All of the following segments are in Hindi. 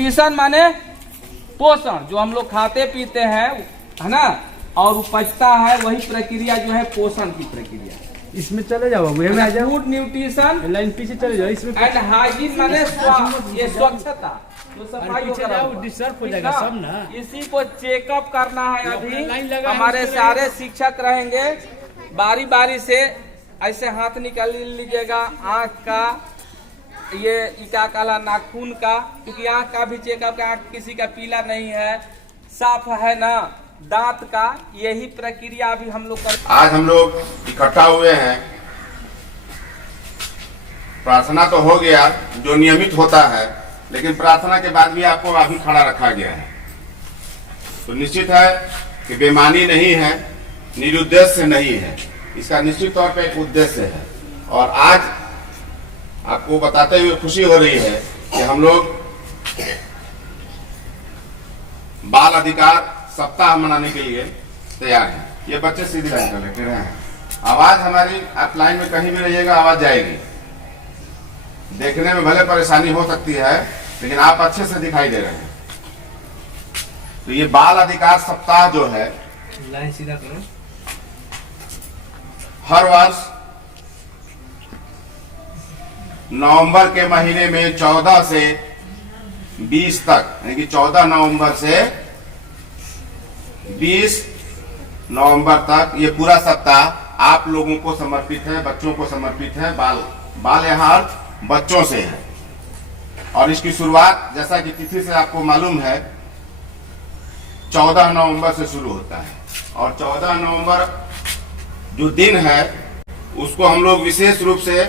न्यूट्रिशन माने पोषण, जो हम लोग खाते पीते हैं है ना, और उपजता है वही प्रक्रिया जो है पोषण की प्रक्रिया। इसमें चले जाओ, फूड न्यूट्रिशन लाइन पीछे चले जाओ। इसमें एंड हाइजीन माने ये स्वच्छता, तो सफाई डिस्टर्ब हो जाएगा सब ना। इसी को चेकअप करना है। अभी हमारे सारे शिक्षक रहेंगे, बारी बारी से ऐसे हाथ निकाल लीजिएगा, आँख का, ये क्या कहला नाखून का, क्योंकि आँख का भी चेकअप, आँख किसी का पीला नहीं है, साफ है ना, दांत का, यही प्रक्रिया अभी हम लोग आज हम लोग इकट्ठा हुए हैं। प्रार्थना तो हो गया जो नियमित होता है, लेकिन प्रार्थना के बाद भी आपको अभी खड़ा रखा गया है, तो निश्चित है कि बेईमानी नहीं है, निरुद्देश्य नहीं है, इसका निश्चित तौर पे एक उद्देश्य है। और आज आपको बताते हुए खुशी हो रही है कि हम लोग बाल अधिकार सप्ताह मनाने के लिए तैयार हैं। ये बच्चे सीधी लाइन पर बैठे रहे हैं। आवाज हमारी, आप लाइन में कहीं भी रहिएगा आवाज जाएगी। देखने में भले परेशानी हो सकती है, लेकिन आप अच्छे से दिखाई दे रहे हैं। तो ये बाल अधिकार सप्ताह जो है, लाइन सीधा करो, हर वर्ष नवंबर के महीने में 14 से 20 तक, यानी कि 14 नवंबर से 20 नवंबर तक ये पूरा सप्ताह आप लोगों को समर्पित है, बच्चों को समर्पित है। बाल यहाँ बच्चों से है, और इसकी शुरुआत जैसा कि तिथि से आपको मालूम है 14 नवंबर से शुरू होता है। और 14 नवंबर जो दिन है उसको हम लोग विशेष रूप से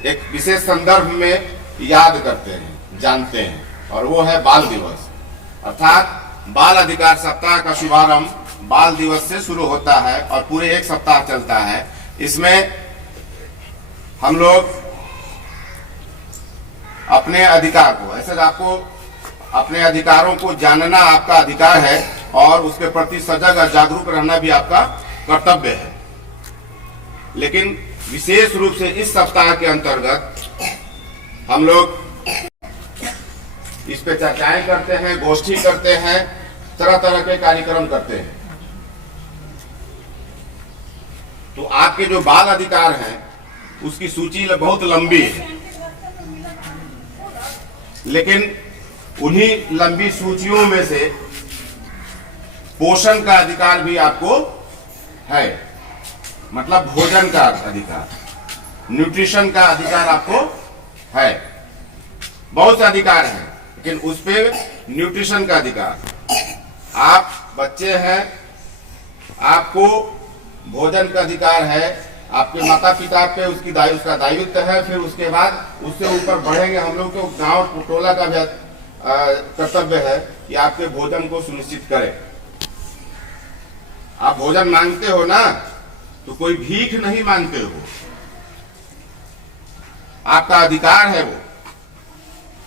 एक विशेष संदर्भ में याद करते हैं, जानते हैं, और वो है बाल दिवस। अर्थात बाल अधिकार सप्ताह का शुभारंभ बाल दिवस से शुरू होता है और पूरे एक सप्ताह चलता है। इसमें हम लोग अपने अधिकार को, ऐसे आपको अपने अधिकारों को जानना आपका अधिकार है, और उसके प्रति सजग और जागरूक रहना भी आपका कर्तव्य है। लेकिन विशेष रूप से इस सप्ताह के अंतर्गत हम लोग इस पे चर्चाएं करते हैं, गोष्ठी करते हैं, तरह तरह के कार्यक्रम करते हैं। तो आपके जो बाल अधिकार हैं उसकी सूची बहुत लंबी है, लेकिन उन्हीं लंबी सूचियों में से पोषण का अधिकार भी आपको है, मतलब भोजन का अधिकार, न्यूट्रिशन का अधिकार आपको है। बहुत से अधिकार हैं, लेकिन उस पे न्यूट्रिशन का अधिकार, आप बच्चे हैं, आपको भोजन का अधिकार है, आपके माता पिता पे उसका दायित्व है। फिर उसके बाद उससे ऊपर बढ़ेंगे हम लोग, तो गांव टोला का भी कर्तव्य है कि आपके भोजन को सुनिश्चित करें। आप भोजन मांगते हो ना, तो कोई भीख नहीं मांगते हो, आपका अधिकार है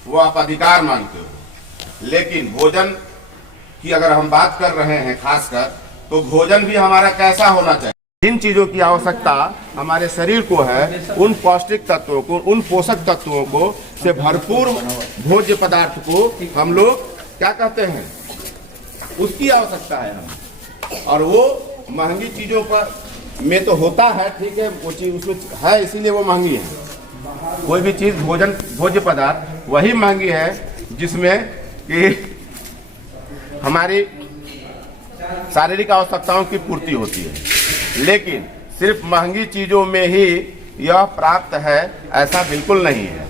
वो आप अधिकार मांगते हो। लेकिन भोजन की अगर हम बात कर रहे हैं खासकर, तो भोजन भी हमारा कैसा होना चाहिए। जिन चीजों की आवश्यकता हमारे शरीर को है, उन पौष्टिक तत्वों को, उन पोषक तत्वों को से भरपूर भोज्य पदार्थ को हम लोग क्या कहते हैं, उसकी आवश्यकता है हमें। और वो महंगी चीजों पर में तो होता है, ठीक है, वो चीज उसमें है, इसीलिए वो महंगी है। कोई भी चीज भोज्य पदार्थ वही महंगी है जिसमें कि हमारी शारीरिक आवश्यकताओं की पूर्ति होती है। लेकिन सिर्फ महंगी चीजों में ही यह प्राप्त है ऐसा बिल्कुल नहीं है।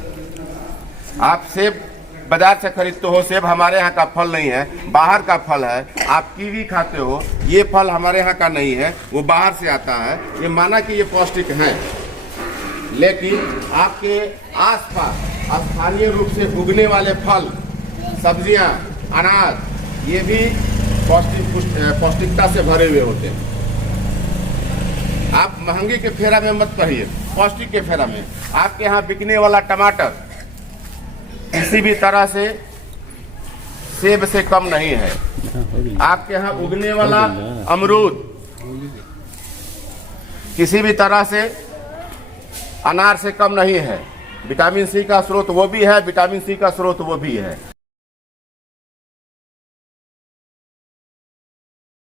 आप सेब बाजार से खरीदते हो, सेब हमारे यहाँ का फल नहीं है, बाहर का फल है। आप कीवी खाते हो, ये फल हमारे यहाँ का नहीं है, वो बाहर से आता है। ये माना कि ये पौष्टिक है, लेकिन आपके आसपास स्थानीय रूप से उगने वाले फल, सब्जियां, अनाज, ये भी पौष्टिकता से भरे हुए होते हैं। आप महंगी के फेरा में मत पड़िए, पौष्टिक के फेरा में। आपके यहाँ बिकने वाला टमाटर किसी भी तरह से सेब से कम नहीं है। आपके यहाँ उगने वाला अमरूद किसी भी तरह से अनार से कम नहीं है। विटामिन सी का स्रोत वो भी है, विटामिन सी का स्रोत वो भी है।